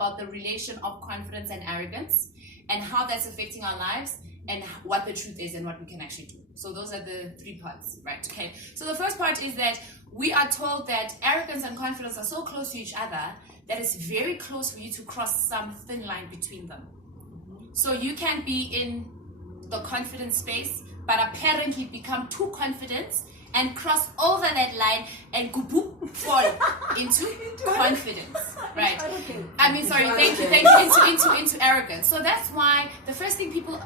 about the relation of confidence and arrogance and how that's affecting our lives and what the truth is and what we can actually do. So those are the 3 parts, right? Okay. So the first part is that we are told that arrogance and confidence are so close to each other that it's very close for you to cross some thin line between them. So you can be in the confidence space, but apparently become too confident and cross over that line and fall into confidence, right? I mean, sorry, thank you, into arrogance. So that's why the first thing people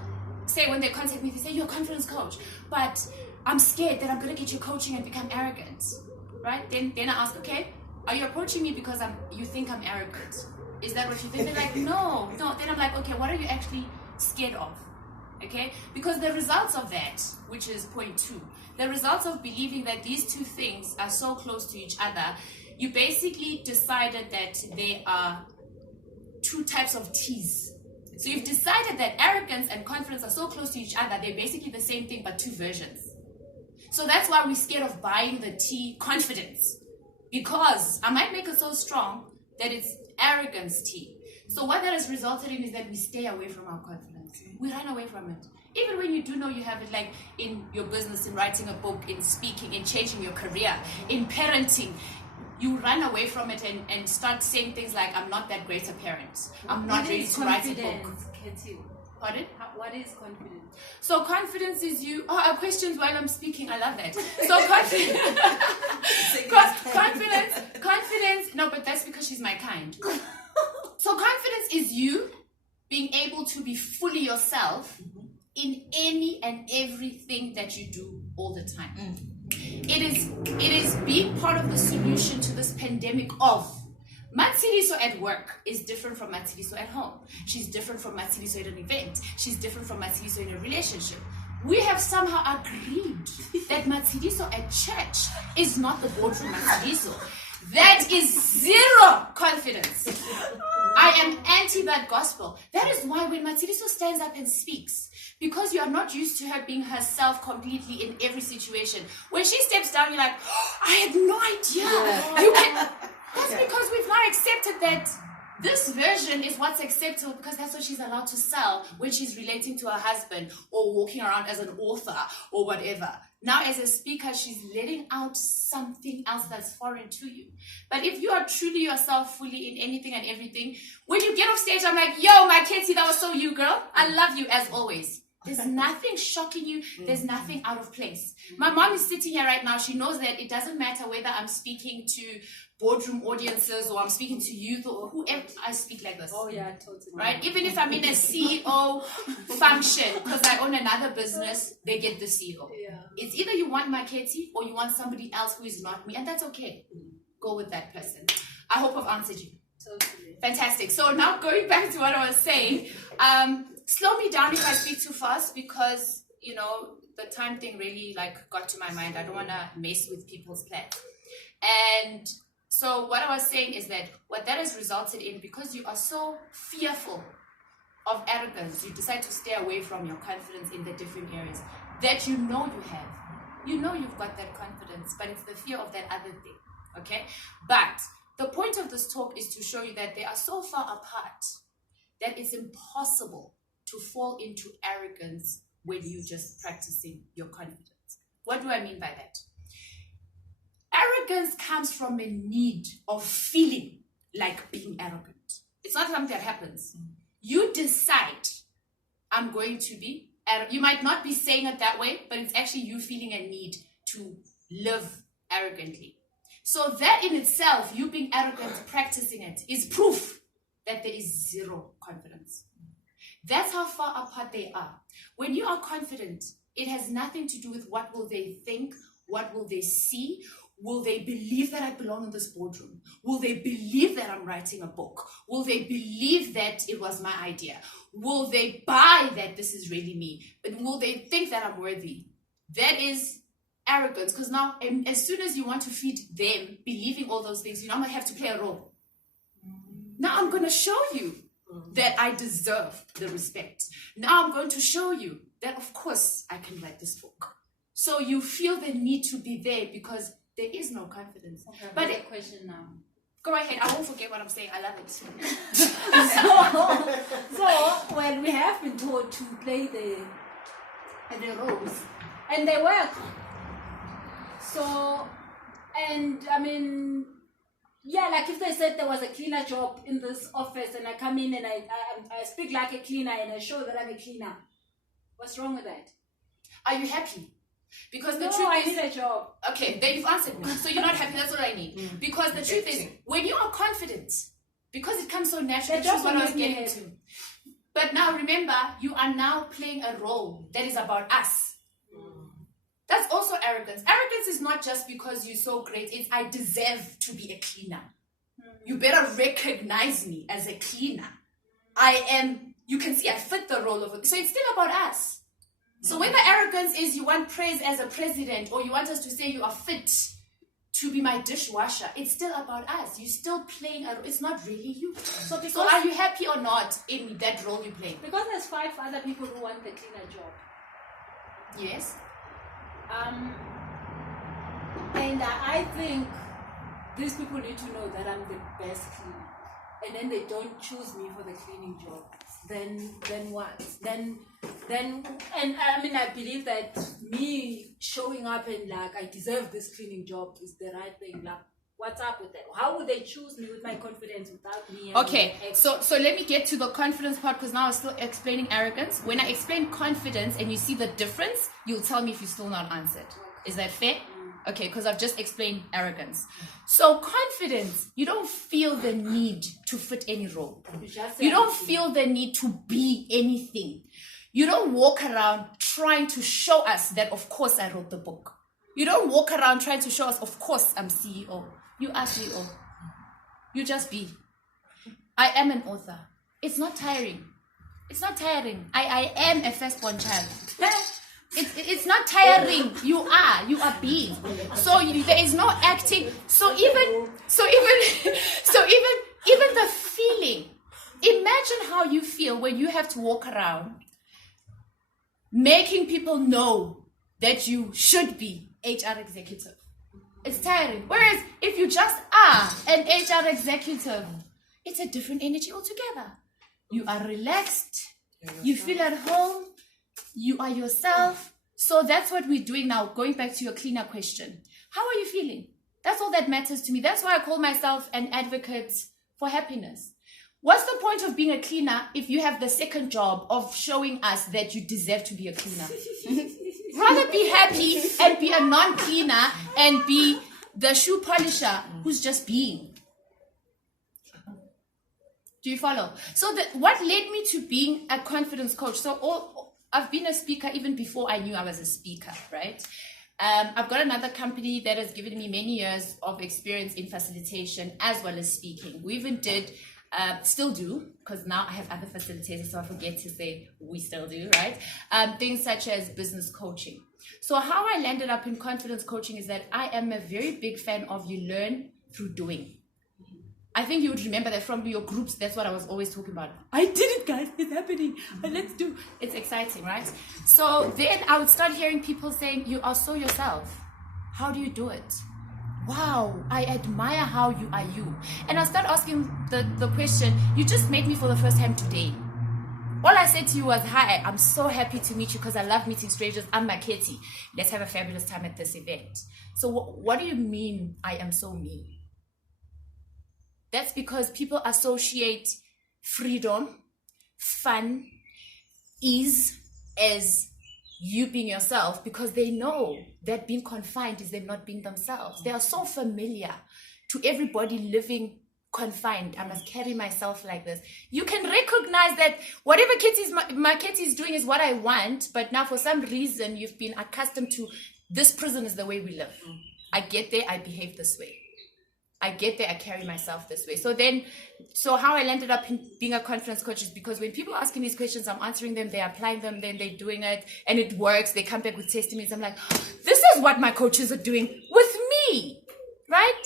say when they contact me, they say, you're a confidence coach, but I'm scared that I'm going to get you coaching and become arrogant, right? Then I ask, okay, are you approaching me because you think I'm arrogant? Is that what you think? They're like, no. Then I'm like, okay, what are you actually scared of? Okay, because the results of that, which is point 2, the results of believing that these 2 things are so close to each other, you basically decided that they are 2 types of teas. So you've decided that arrogance and confidence are so close to each other, they're basically the same thing but 2 versions. So that's why we're scared of buying the tea confidence, because I might make it so strong that it's arrogance tea. So what that has resulted in is that we stay away from our confidence. We run away from it. Even when you do know you have it, like in your business, in writing a book, in speaking, in changing your career, in parenting, you run away from it and start saying things like, I'm not that great a parent. I'm not ready to write a book. Pardon? What is confidence? So confidence is you... questions while I'm speaking. I love that. So confidence... No, but that's because she's my kind. So confidence is you being able to be fully yourself in any and everything that you do all the time. It is being part of the solution to this pandemic of Matsiliso at work is different from Matsiliso at home. She's different from Matsiliso at an event. She's different from Matsiliso in a relationship. We have somehow agreed that Matsiliso at church is not the boardroom Matsiliso. That is zero confidence. I am anti that gospel. That is why when Matsiliso stands up and speaks, because you are not used to her being herself completely in every situation. When she steps down, you're like, oh, I had no idea. That's because we've now accepted that this version is what's acceptable because that's what she's allowed to sell when she's relating to her husband or walking around as an author or whatever. Now as a speaker, she's letting out something else that's foreign to you. But if you are truly yourself fully in anything and everything, when you get off stage, I'm like, yo, Makhethi, that was so you, girl. I love you as always. There's nothing shocking you. There's nothing out of place. My mom is sitting here right now. She knows that it doesn't matter whether I'm speaking to boardroom audiences or I'm speaking to youth or whoever. I speak like this. Oh yeah, totally. Right? Even if I'm in a CEO function because I own another business, they get the CEO. Yeah. It's either you want Makhethi or you want somebody else who is not me, and that's okay. Go with that person. I hope I've answered you. Totally. Fantastic. So now going back to what I was saying, slow me down if I speak too fast because, you know, the time thing really got to my mind. I don't want to mess with people's plans. And so what I was saying is that what that has resulted in, because you are so fearful of arrogance, you decide to stay away from your confidence in the different areas that you know you have. You know you've got that confidence, but it's the fear of that other thing, okay? But the point of this talk is to show you that they are so far apart that it's impossible to fall into arrogance when you're just practicing your confidence. What do I mean by that? Arrogance comes from a need of feeling like being arrogant. It's not something that happens. You decide, I'm going to be arrogant. You might not be saying it that way, but it's actually you feeling a need to live arrogantly. So that in itself, you being arrogant, practicing it, is proof that there is zero confidence. That's how far apart they are. When you are confident, it has nothing to do with what will they think, what will they see. Will they believe that I belong in this boardroom? Will they believe that I'm writing a book? Will they believe that it was my idea? Will they buy that this is really me? But will they think that I'm worthy? That is arrogance, because now as soon as you want to feed them believing all those things, you now have to play a role. Now I'm going to show you that I deserve the respect. Now I'm going to show you that of course I can write this book. So you feel the need to be there because there is no confidence. Okay, but a question now. Go ahead. I won't forget what I'm saying. I love it. that we have been taught to play the roles, and they work. So, and I mean, yeah, like if they said there was a cleaner job in this office, and I come in and I speak like a cleaner and I show that I'm a cleaner, what's wrong with that? Are you happy? Because the No, truth I is, need a job. okay, then you've answered me. So you're not happy. That's what I need. Because the truth is, when you are confident, because it comes so naturally, That which is what I was doesn't make me getting to. But now remember, you are now playing a role that is about us. That's also arrogance. Arrogance is not just because you're so great. It's I deserve to be a cleaner. You better recognize me as a cleaner. I am, you can see I fit the role of it. So it's still about us. So when the arrogance is you want praise as a president, or you want us to say you are fit to be my dishwasher, it's still about us. You're still playing a role. It's not really you. So are you happy or not in that role you're playing? Because there's 5 other people who want the cleaner job. Yes. And I think these people need to know that I'm the best cleaner. And then they don't choose me for the cleaning job. Then what? Then and I mean, I believe that me showing up and like I deserve this cleaning job is the right thing. Like, what's up with that? How would they choose me with my confidence without me? Okay, so let me get to the confidence part, because now I'm still explaining arrogance. When I explain confidence and you see the difference, you'll tell me if you still not answered. Is that fair? Okay, because I've just explained arrogance. So confidence, you don't feel the need to fit any role. You don't feel the need to be anything. You don't walk around trying to show us that, of course, I wrote the book. You don't walk around trying to show us, of course, I'm CEO. You are CEO. You just be. I am an author. It's not tiring. It's not tiring. I am a firstborn child. It's not tiring. You are being. So there is no acting. So even the feeling. Imagine how you feel when you have to walk around making people know that you should be HR executive. It's tiring. Whereas if you just are an HR executive, it's a different energy altogether. You are relaxed. You feel at home. You are yourself. So that's what we're doing now. Going back to your cleaner question. How are you feeling? That's all that matters to me. That's why I call myself an advocate for happiness. What's the point of being a cleaner if you have the second job of showing us that you deserve to be a cleaner? Rather be happy and be a non-cleaner and be the shoe polisher who's just being. Do you follow? So what led me to being a confidence coach? So I've been a speaker even before I knew I was a speaker, right? I've got another company that has given me many years of experience in facilitation as well as speaking. We even did, still do, because now I have other facilitators, so I forget to say we still do, right? Things such as business coaching. So how I landed up in confidence coaching is that I am a very big fan of you learn through doing. I think you would remember that from your groups, that's what I was always talking about. I did it, guys. It's happening. Let's do. It's exciting, right? So then I would start hearing people saying, you are so yourself. How do you do it? Wow, I admire how you are you. And I start asking the question, you just met me for the first time today. All I said to you was, hi, I'm so happy to meet you because I love meeting strangers. I'm Makhethi. Let's have a fabulous time at this event. So what do you mean I am so me? That's because people associate freedom, fun, ease as you being yourself, because they know that being confined is them not being themselves. They are so familiar to everybody living confined. I must carry myself like this. You can recognize that whatever Makhethi is doing is what I want, but now for some reason you've been accustomed to this prison is the way we live. I get there, I behave this way. I get there, I carry myself this way. So how I landed up in being a confidence coach is because when people are asking these questions, I'm answering them, they're applying them, then they're doing it, and it works. They come back with testimonies. I'm like, this is what my coaches are doing with me, right?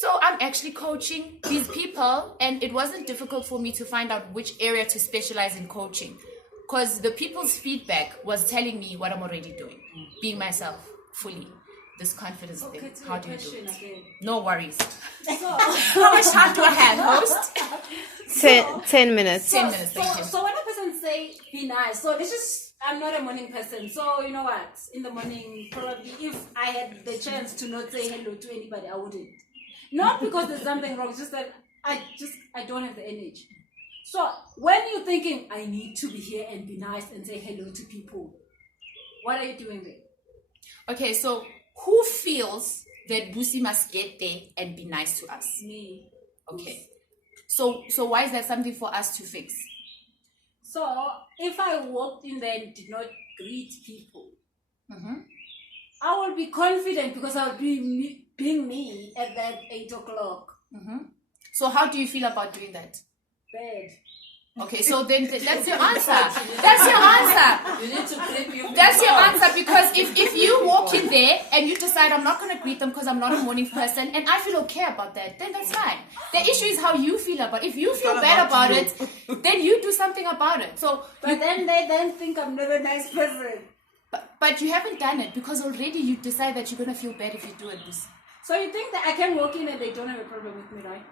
So I'm actually coaching these people, and it wasn't difficult for me to find out which area to specialize in coaching, because the people's feedback was telling me what I'm already doing, being myself fully. This confidence thing. How do you do it? Again. No worries. How much time do I have, host? 10 minutes. 10 minutes, thank you. So when a person says say be nice. So let's just, I'm not a morning person. So you know what? In the morning, probably if I had the chance to not say hello to anybody, I wouldn't. Not because there's something wrong, just that I don't have the energy. So when you're thinking, I need to be here and be nice and say hello to people, what are you doing there? Okay, so who feels that Busi must get there and be nice to us? Me. Okay. So why is that something for us to fix? So if I walked in there and did not greet people, I will be confident because I'll be being me at that 8 o'clock. So how do you feel about doing that? Bad. Okay, so then that's your answer. That's your answer. You need to grip your That's your answer, because if you walk in there and you decide I'm not going to greet them because I'm not a morning person and I feel okay about that, then that's fine. The issue is how you feel about it. If you feel bad about it, then you do something about it. But then they then think I'm not a nice person. But you haven't done it because already you decide that you're going to feel bad if you do it. So you think that I can walk in and they don't have a problem with me, right?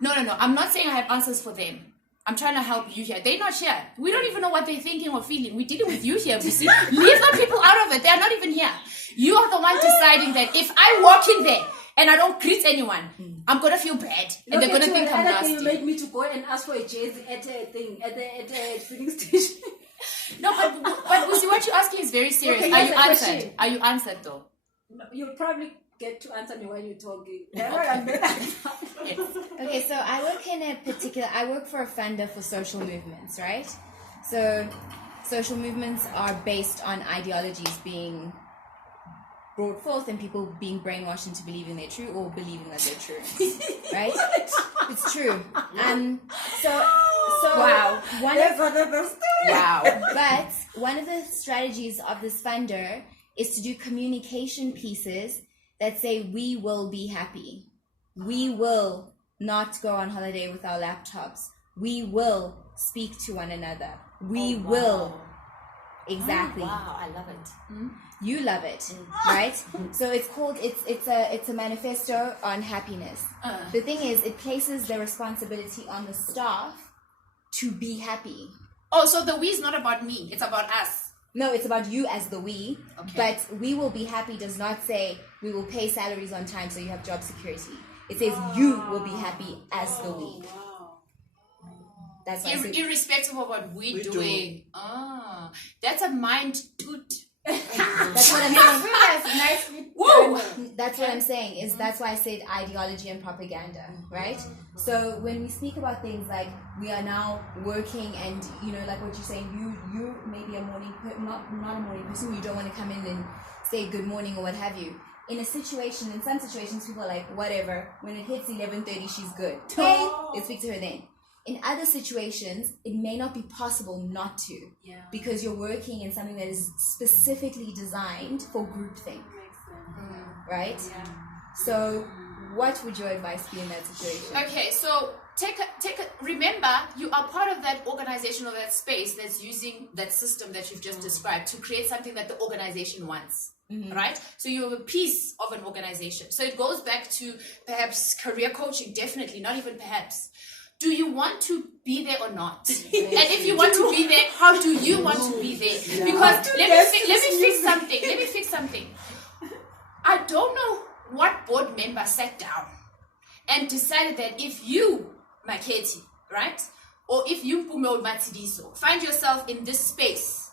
No. I'm not saying I have answers for them. I'm trying to help you here. They're not here. We don't even know what they're thinking or feeling. We're dealing with you here, you see. Leave the people out of it. They're not even here. You are the one deciding that if I walk in there and I don't greet anyone, I'm going to feel bad. And they're going to think I'm nasty. You made me to go and ask for a jersey at a filling station. No, but Busi, what you're asking is very serious. Okay, Are yes, you a answered? question. Are you answered though? No, you'll probably get to answer me while you're talking. Okay, so I work for a funder for social movements, right? So social movements are based on ideologies being brought forth and people being brainwashed into believing they're true or believing that they're true, right? It's true. Wow. But one of the strategies of this funder is to do communication pieces that say we will be happy. We will not go on holiday with our laptops. We will speak to one another. We will. Exactly. Oh, wow, I love it. You love it, right? So it's a manifesto on happiness. The thing is, it places the responsibility on the staff to be happy. Oh, so the we is not about me. It's about us. No, it's about you as the we. Okay. But we will be happy does not say we will pay salaries on time so you have job security. It says you will be happy as the we. That's why I said, Irrespective of what we're doing. That's a mind toot. that's what I'm saying. Woo! That's what I'm saying. Is that's why I said ideology and propaganda, right? So when we speak about things like we are now working, and like what you're saying, you maybe a morning, not a morning person. You don't want to come in and say good morning or what have you. In some situations, people are like whatever. When it hits 11:30, she's good. Okay, let's speak to her then. In other situations, it may not be possible not to, because you're working in something that is specifically designed for groupthink, right? Yeah. So, what would your advice be in that situation? Okay, so remember, you are part of that organization or that space that's using that system that you've just described to create something that the organization wants. Right? So you're a piece of an organization. So it goes back to perhaps career coaching, definitely, not even perhaps. Do you want to be there or not? And if you want to be there, how do you want to be there? Because let me fix something. I don't know what board member sat down and decided that if you, Makhethi, right? Or if you, Pumo Matidiso, find yourself in this space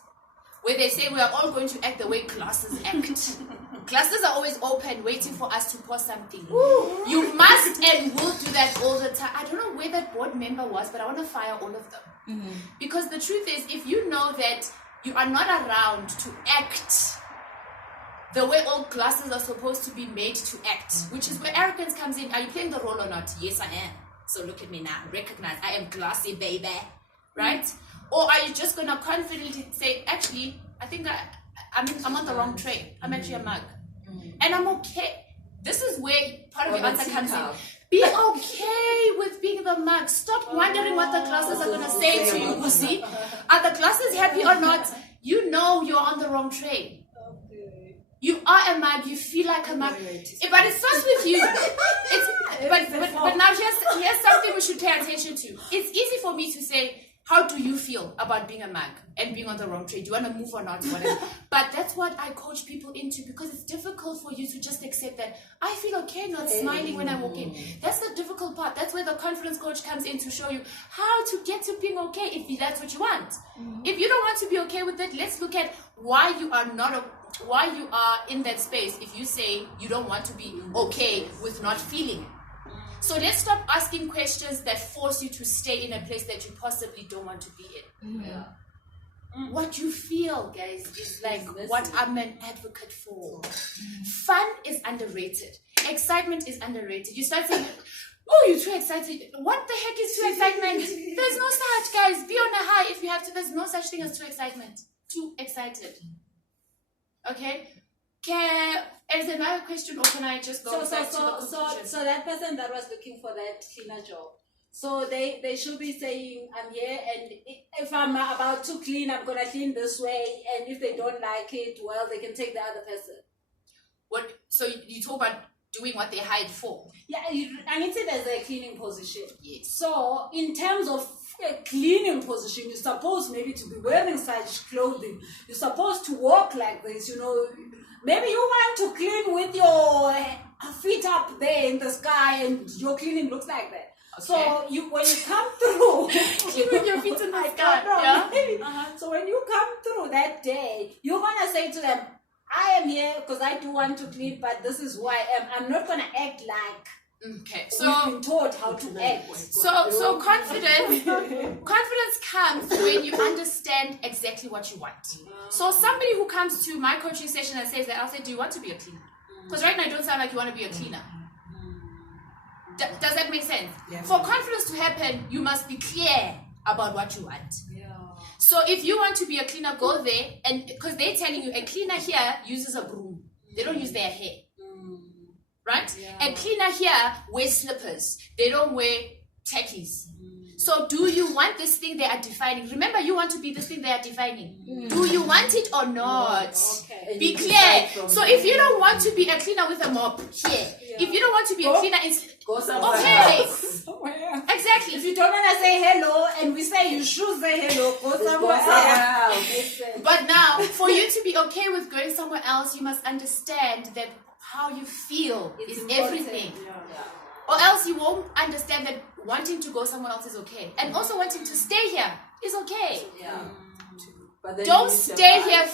where they say we are all going to act the way classes act. Classes are always open, waiting for us to post something. You must and will do that all the time. I don't know where that board member was, but I want to fire all of them. Because the truth is, if you know that you are not around to act the way all classes are supposed to be made to act, which is where arrogance comes in. Are you playing the role or not? Yes, I am. So look at me now. Recognize I am classy, baby. Right? Or are you just going to confidently say, actually, I think I'm on the wrong train. I'm actually a mug. And I'm okay. This is where part of your answer comes in. Be okay with being the mug. Stop wondering what the classes are going to say to you, Busi. Are the classes happy or not? You know you're on the wrong train. You are a mug. You feel like a mug. But it starts with you. But now here's something we should pay attention to. It's easy for me to say, how do you feel about being a mag and being on the wrong trade? Do you want to move or not? Whatever. But that's what I coach people into, because it's difficult for you to just accept that I feel okay not smiling when I walk in. That's the difficult part. That's where the confidence coach comes in to show you how to get to being okay if that's what you want. If you don't want to be okay with it, let's look at why you are why you are in that space if you say you don't want to be okay with not feeling it. So let's stop asking questions that force you to stay in a place that you possibly don't want to be in. What you feel, guys, is like what I'm an advocate for. Fun is underrated. Excitement is underrated. You start saying, oh, you're too excited. What the heck is too excitement? There's no such, guys. Be on a high if you have to. There's no such thing as too excitement. Too excited. Okay? Is another question, or can I just go back to the conclusion? So that person that was looking for that cleaner job, so they should be saying, I'm here, and if I'm about to clean, I'm gonna clean this way, and if they don't like it, well, they can take the other person. What? So you talk about doing what they hired for? Yeah, I need it as a cleaning position. Yes. So in terms of a cleaning position, you're supposed maybe to be wearing such clothing. You're supposed to walk like this, Maybe you want to clean with your feet up there in the sky, and your cleaning looks like that. Okay. So when you come through, clean with your feet in the sky. So when you come through that day, you're gonna say to them, I am here because I do want to clean, but this is who I am. I'm not gonna act like we've been taught how to act. So confidence comes when you understand exactly what you want. So somebody who comes to my coaching session and says that, I'll say, do you want to be a cleaner? Because right now you don't sound like you want to be a cleaner. Does that make sense? Yeah. For confidence to happen, you must be clear about what you want. Yeah. So if you want to be a cleaner, go there, and because they're telling you a cleaner here uses a broom. They don't use their hair. Right? Yeah. A cleaner here wears slippers. They don't wear tackies. So do you want this thing they are defining? Remember, you want to be this thing they are defining. Do you want it or not? Okay. Be clear. So if you don't want to be a cleaner with a mop here, if you don't want to be a cleaner, go somewhere else. Exactly. If you don't want to say hello and we say you should say hello, go somewhere else. But now, for you to be okay with going somewhere else, you must understand that how you feel is everything. Or else you won't understand that wanting to go somewhere else is okay. And also wanting to stay here is okay. But don't stay here.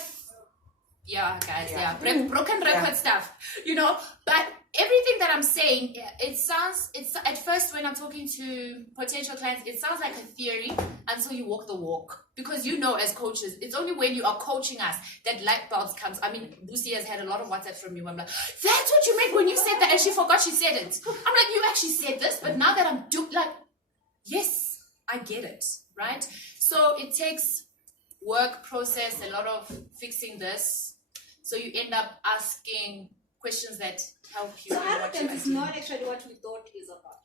Broken record stuff. But everything that I'm saying, it's at first when I'm talking to potential clients, it sounds like a theory until you walk the walk. Because as coaches, it's only when you are coaching us that light bulbs comes. I mean, Busi has had a lot of WhatsApp from you. I'm like, that's what you meant when you said that, and she forgot she said it. I'm like, you actually said this, but now that I'm yes, I get it, right? So it takes work, process, a lot of fixing this. So you end up asking questions that help you. So arrogance is not actually what we thought is about.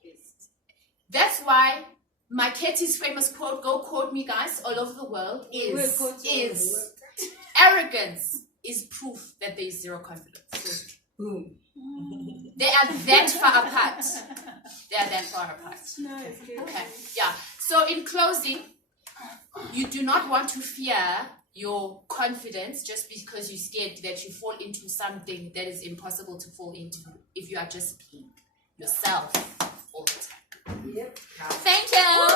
That's why Makhethi's famous quote, go quote me guys, all over the world, is arrogance is proof that there is zero confidence. So, they are that far apart. Okay. Yeah. So in closing, you do not want to fear your confidence just because you're scared that you fall into something that is impossible to fall into if you are just being yourself all the time. Yep. Thank you.